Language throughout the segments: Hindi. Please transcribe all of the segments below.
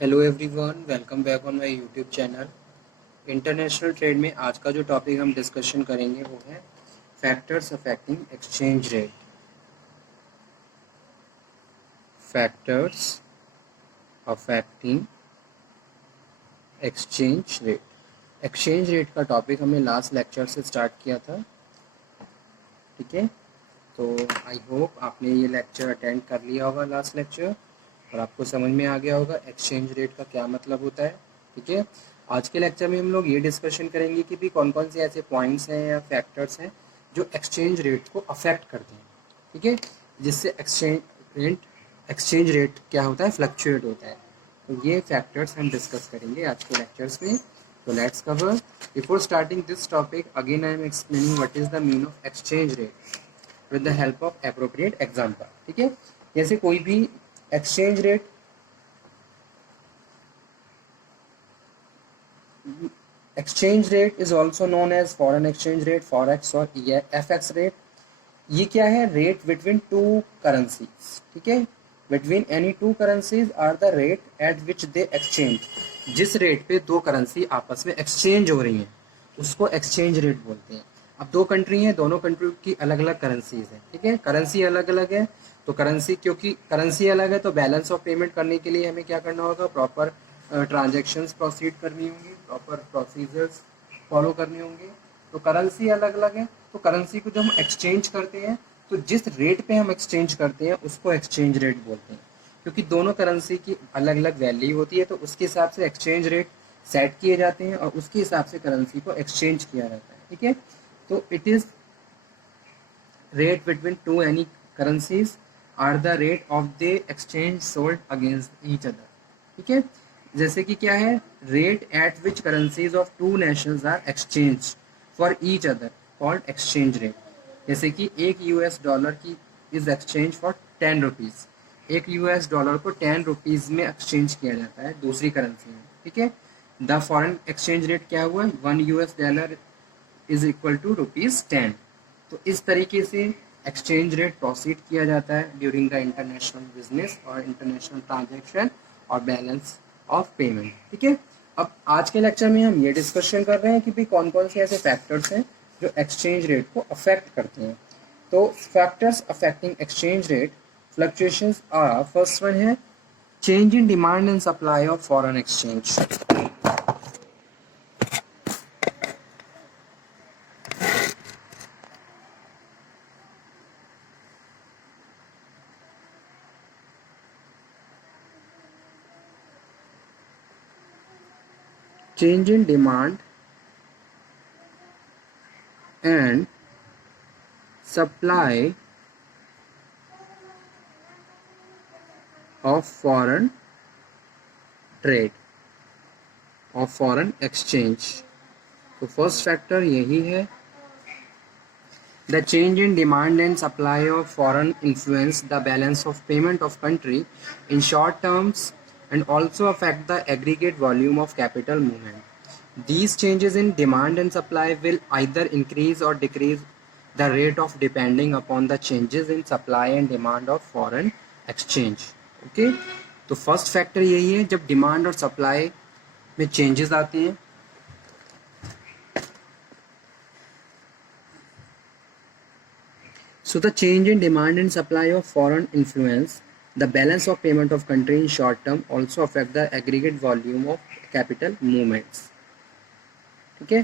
Hello everyone, welcome back on my YouTube channel. International trade में आज का जो टॉपिक हम डिस्कशन करेंगे वो है factors affecting exchange rate. Factors affecting exchange rate का टॉपिक हमने लास्ट लेक्चर से स्टार्ट किया था। ठीक है, तो आई होप आपने ये लेक्चर अटेंड कर लिया होगा लास्ट लेक्चर और आपको समझ में आ गया होगा एक्सचेंज रेट का क्या मतलब होता है। ठीक है, आज के लेक्चर में हम लोग ये डिस्कशन करेंगे कि भी कौन कौन से ऐसे पॉइंट्स हैं या फैक्टर्स हैं जो एक्सचेंज रेट को अफेक्ट करते हैं। ठीक है, जिससे एक्सचेंज रेट क्या होता है, फ्लक्चुएट होता है। तो ये फैक्टर्स हम डिस्कस करेंगे आज के लेक्चर्स में। तो let's cover. Before starting this topic again I am explaining what is the mean of exchange rate with the help of appropriate example. ठीक है, जैसे कोई भी exchange rate is also known as foreign exchange rate, forex और एफएक्स रेट। ये क्या है? Rate between two currencies. ठीक है, between any two currencies are the rate at which they exchange. जिस रेट पे दो करेंसी आपस में एक्सचेंज हो रही हैं उसको एक्सचेंज रेट बोलते हैं। अब दो कंट्री हैं, दोनों कंट्री की अलग अलग करेंसीज हैं। ठीक है, करेंसी अलग अलग है तो क्योंकि करेंसी अलग है तो बैलेंस ऑफ पेमेंट करने के लिए हमें क्या करना होगा? प्रॉपर ट्रांजेक्शन्स प्रोसीड करनी होंगी, प्रॉपर प्रोसीजर्स फॉलो करने होंगे। तो करेंसी अलग अलग है तो करेंसी को जब हम एक्सचेंज करते हैं तो जिस रेट पे हम एक्सचेंज करते हैं उसको एक्सचेंज रेट बोलते हैं। क्योंकि दोनों करेंसी की अलग अलग वैल्यू होती है तो उसके हिसाब से एक्सचेंज रेट सेट किए जाते हैं और उसके हिसाब से करेंसी को एक्सचेंज किया जाता है। ठीक है, तो it is rate between two any currencies are the rate of the exchange sold against each other. ठीक है, जैसे कि क्या है? Rate at which currencies of two nations are exchange for each other called exchange rate. जैसे कि एक यूएस डॉलर की इज एक्सचेंज फॉर 10 रुपीज़। एक यूएस डॉलर को 10 रुपीज़ में एक्सचेंज किया जाता है दूसरी करेंसी में। ठीक है, द फॉरेन एक्सचेंज रेट क्या हुआ? 1 US dollar is equal to ₹10। तो इस तरीके से एक्सचेंज रेट प्रोसीड किया जाता है ड्यूरिंग द इंटरनेशनल बिजनेस और इंटरनेशनल ट्रांजेक्शन और बैलेंस ऑफ पेमेंट। ठीक है, अब आज के लेक्चर में हम ये डिस्कशन कर रहे हैं कि भाई कौन कौन से ऐसे फैक्टर्स हैं जो एक्सचेंज रेट को अफेक्ट करते हैं। तो factors affecting exchange rate fluctuations are, first one है change in demand and supply of foreign exchange. Change in demand and supply of foreign trade, of foreign exchange। तो फर्स्ट फैक्टर यही है, the change in demand and supply of foreign influence the balance of payment of country in short terms and also affect the aggregate volume of capital movement. These changes in demand and supply will either increase or decrease the rate of depending upon the changes in supply and demand of foreign exchange. Okay, तो फर्स्ट फैक्टर यही है, जब डिमांड और सप्लाई में चेंजेस आते हैं so the change in demand and supply of foreign influence the balance of payment of country in short term also affect the aggregate volume of capital movements। ठीक है,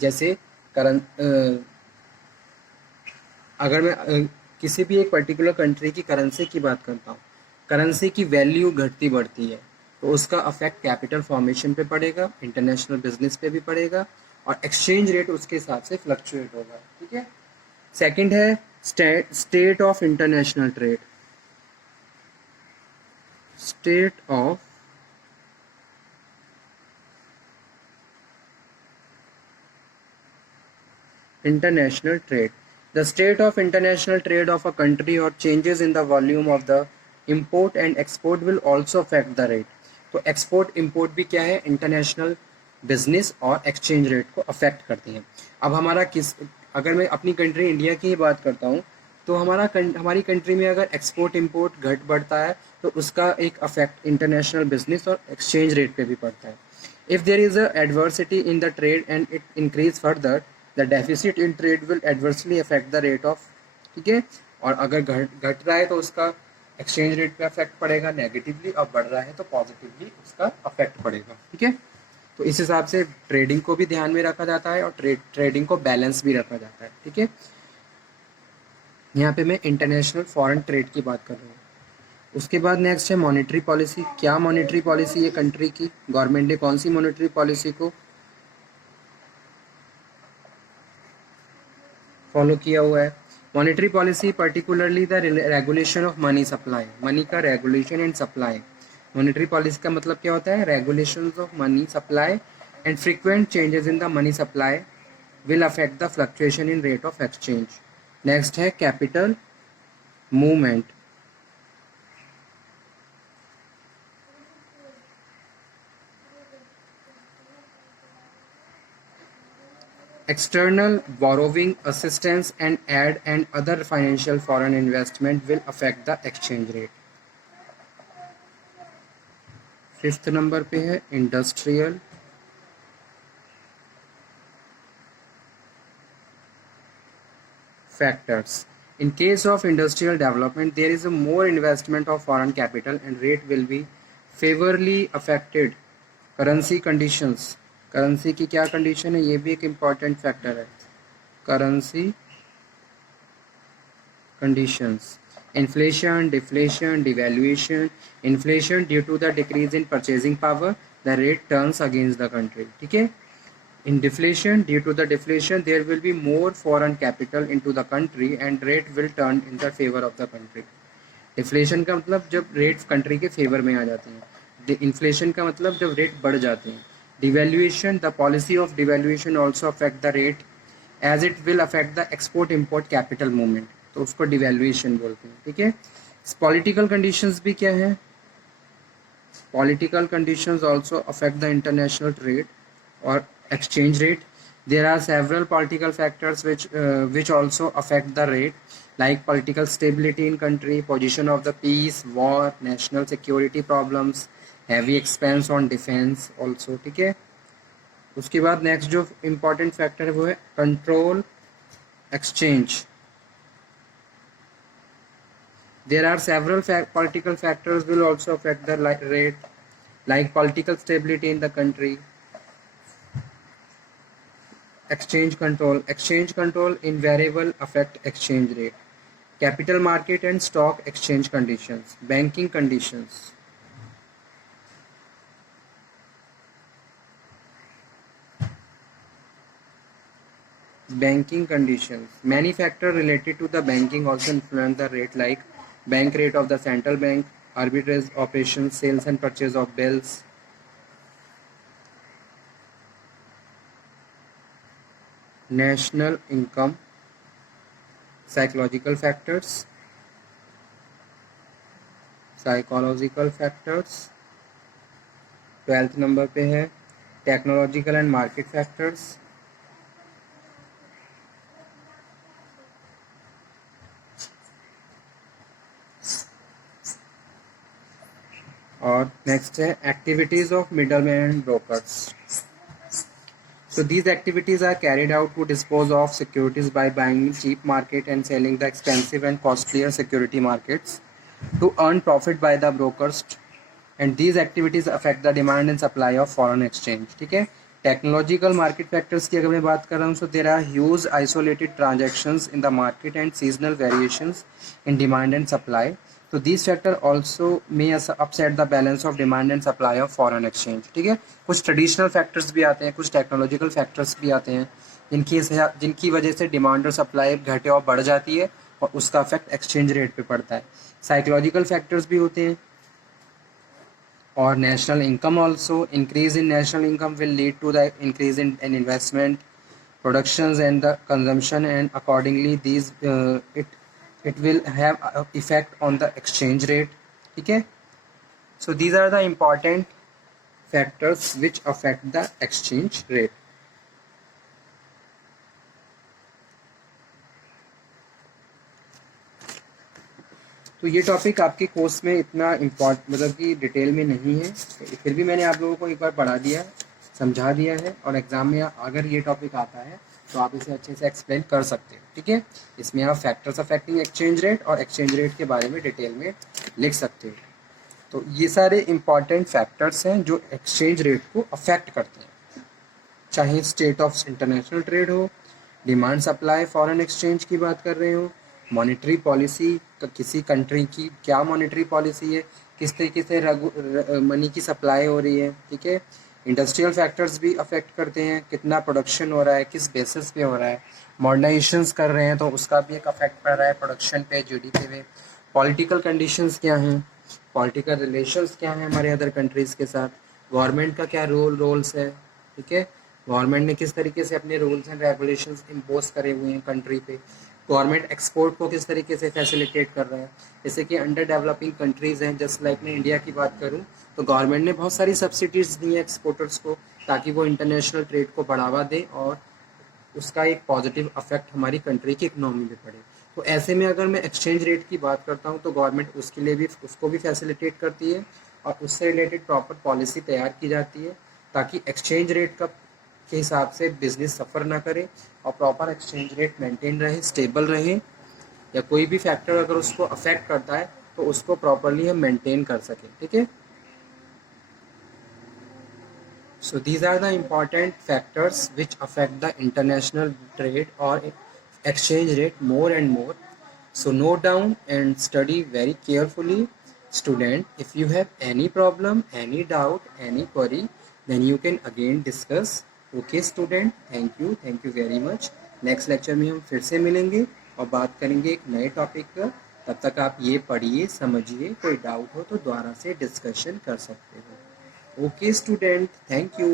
जैसे अगर मैं किसी भी एक पर्टिकुलर कंट्री की करेंसी की बात करता हूँ, करेंसी की वैल्यू घटती बढ़ती है तो उसका अफेक्ट कैपिटल फॉर्मेशन पे पड़ेगा, इंटरनेशनल बिजनेस पे भी पड़ेगा और एक्सचेंज रेट उसके हिसाब से फ्लक्चुएट होगा। ठीक है, सेकंड है state of international trade. State of international trade, the state of international trade of a country or changes in the volume of the import and export will also affect the rate। तो एक्सपोर्ट इंपोर्ट भी क्या है? इंटरनेशनल बिजनेस और एक्सचेंज रेट को अफेक्ट करती हैं। अब हमारा अगर मैं अपनी कंट्री इंडिया की ही बात करता हूँ तो हमारी कंट्री में अगर एक्सपोर्ट इंपोर्ट घट बढ़ता है तो उसका एक अफेक्ट इंटरनेशनल बिजनेस और एक्सचेंज रेट पे भी पड़ता है. If there is a adversity in the trade and it increase further, the deficit in trade will adversely affect the rate of. ठीक है, और अगर घट रहा है तो उसका एक्सचेंज रेट पे अफेक्ट पड़ेगा नेगेटिवली, और बढ़ रहा है तो पॉजिटिवली उसका अफेक्ट पड़ेगा. ठीक है, तो इस हिसाब से ट्रेडिंग को भी ध्यान में रखा जाता है और ट्रेडिंग को बैलेंस भी रखा जाता है. ठीक है, यहाँ पे मैं इंटरनेशनल फॉरेन ट्रेड की बात कर रहा हूँ. उसके बाद नेक्स्ट है मॉनेटरी पॉलिसी. क्या मॉनेटरी पॉलिसी है कंट्री की, गवर्नमेंट ने कौन सी मॉनेटरी पॉलिसी को फॉलो किया हुआ है. Monetary policy particularly the regulation of money supply, money का regulation and supply. Monetary policy का मतलब क्या होता है, regulation of money supply and frequent changes in the money supply will affect the fluctuation in rate of exchange. Next है capital movement. External borrowing assistance and aid and other financial foreign investment will affect the exchange rate. Fifth number पे है industrial factors. In case of industrial development, there is a more investment of foreign capital and rate will be favorably affected. Currency conditions. Currency की क्या कंडीशन है, ये भी एक इम्पॉर्टेंट फैक्टर है. Currency conditions. Inflation, deflation, devaluation. Inflation due to the decrease in purchasing power, the rate turns against the country. ठीक है, in deflation, due to the deflation, there will be more foreign capital into the country and rate will turn in the favor of the country. Deflation का मतलब जब रेट कंट्री के फेवर में आ जाते हैं. इन्फ्लेशन का मतलब जब रेट बढ़ जाते हैं. Devaluation, the policy of devaluation also affect the rate as it will affect the export import capital movement. तो उसको डिवेल्युएशन बोलते हैं. ठीक है, पॉलिटिकल कंडीशंस भी क्या है, political conditions also affect the international trade और exchange rate. There are several political factors which also affect the rate, like political stability in country, position of the peace, war, national security problems, heavy expense on defense also. ठीक है, उसके बाद नेक्स्ट जो इम्पोर्टेंट फैक्टर है वो है control exchange. There are several political factors will also affect the rate, like political stability in the country. Exchange control invariable affect exchange rate. Capital market and stock exchange conditions. Banking conditions. Banking conditions. Many factors related to the banking also influence the rate, like bank rate of the central bank, arbitrage operations, sales and purchase of bills. National income. Psychological factors. 12th number पे है टेक्नोलॉजिकल एंड मार्केट फैक्टर्स. और नेक्स्ट है activities of middleman and brokers. So these activities are carried out to dispose of securities by buying cheap market and selling the expensive and costlier security markets to earn profit by the brokers, and these activities affect the demand and supply of foreign exchange. ठीक है, टेक्नोलॉजिकल मार्केट फैक्टर्स की अगर मैं बात कर रहा हूँ, so there are huge isolated transactions in the market and seasonal variations in demand and supply. So these factors also may upset the balance of demand and supply of foreign exchange. ठीक है, कुछ ट्रेडिशनल फैक्टर्स भी आते हैं, कुछ टेक्नोलॉजिकल फैक्टर्स भी आते हैं जिनकी वजह से डिमांड और सप्लाई घटे और बढ़ जाती है और उसका इफेक्ट एक्सचेंज रेट पे पड़ता है. साइकोलॉजिकल फैक्टर्स भी होते हैं. और national income also. Increase in national income will lead to the increase in investment, productions and the consumption, and accordingly these it will have effect on the exchange rate. ठीक है, so these are the important factors which affect the exchange rate. तो ये टॉपिक आपके कोर्स में इतना मतलब कि डिटेल में नहीं है, फिर भी मैंने आप लोगों को एक बार पढ़ा दिया है, समझा दिया है, और एग्ज़ाम में अगर ये टॉपिक आता है तो आप इसे अच्छे से एक्सप्लेन कर सकते हो, ठीक है। इसमें आप फैक्टर्स अफेक्टिंग एक्सचेंज रेट और एक्सचेंज रेट के बारे में डिटेल में लिख सकते हो। तो ये सारे इंपॉर्टेंट फैक्टर्स हैं जो एक्सचेंज रेट को अफेक्ट करते हैं, चाहे स्टेट ऑफ इंटरनेशनल ट्रेड हो, डिमांड सप्लाई फॉरेन एक्सचेंज की बात कर रहे हो, मॉनेटरी पॉलिसी किसी कंट्री की क्या मॉनेटरी पॉलिसी है, किस तरीके से मनी की सप्लाई हो रही है, ठीक है। इंडस्ट्रियल फैक्टर्स भी अफेक्ट करते हैं, कितना प्रोडक्शन हो रहा है, किस बेसिस पे हो रहा है, मॉडर्नाइजेशंस कर रहे हैं तो उसका भी एक अफेक्ट पड़ रहा है प्रोडक्शन पे, जीडीपी पे। पॉलिटिकल कंडीशंस क्या हैं, पॉलिटिकल रिलेशंस क्या हैं हमारे अदर कंट्रीज़ के साथ, गवर्नमेंट का क्या रोल्स है, ठीक है, गवर्नमेंट ने किस तरीके से अपने रूल्स एंड रेगुलेशंस इम्पोज करे हुए हैं कंट्री पे, गवर्नमेंट एक्सपोर्ट को किस तरीके से फैसिलिटेट कर रहा है। जैसे कि अंडर डेवलपिंग कंट्रीज़ हैं, जस्ट लाइक मैं इंडिया की बात करूं तो गवर्नमेंट ने बहुत सारी सब्सिडीज़ दी हैं एक्सपोर्टर्स को, ताकि वो इंटरनेशनल ट्रेड को बढ़ावा दे और उसका एक पॉजिटिव अफेक्ट हमारी कंट्री की इकोनॉमी में पड़े। तो ऐसे में अगर मैं एक्सचेंज रेट की बात करता हूँ तो गवर्नमेंट उसके लिए भी उसको भी फैसिलिटेट करती है और उससे रिलेटेड प्रॉपर पॉलिसी तैयार की जाती है, ताकि एक्सचेंज रेट का के हिसाब से बिजनेस सफ़र ना करे और प्रॉपर एक्सचेंज रेट मेंटेन रहे, स्टेबल रहे, या कोई भी फैक्टर अगर उसको अफेक्ट करता है तो उसको प्रॉपरली हम मेंटेन कर सकें, ठीक है। So these are the important factors which affect the international trade or exchange rate more and more. So note down and study very carefully. Student, if you have any problem, any doubt, any query, then you can again discuss. Okay student, thank you very much. Next lecture में हम फिर से मिलेंगे और बात करेंगे एक नए टॉपिक पर। तब तक आप ये पढ़िए, समझिए, कोई डाउट हो तो दोबारा से डिस्कशन कर सकते हो। Okay student, thank you.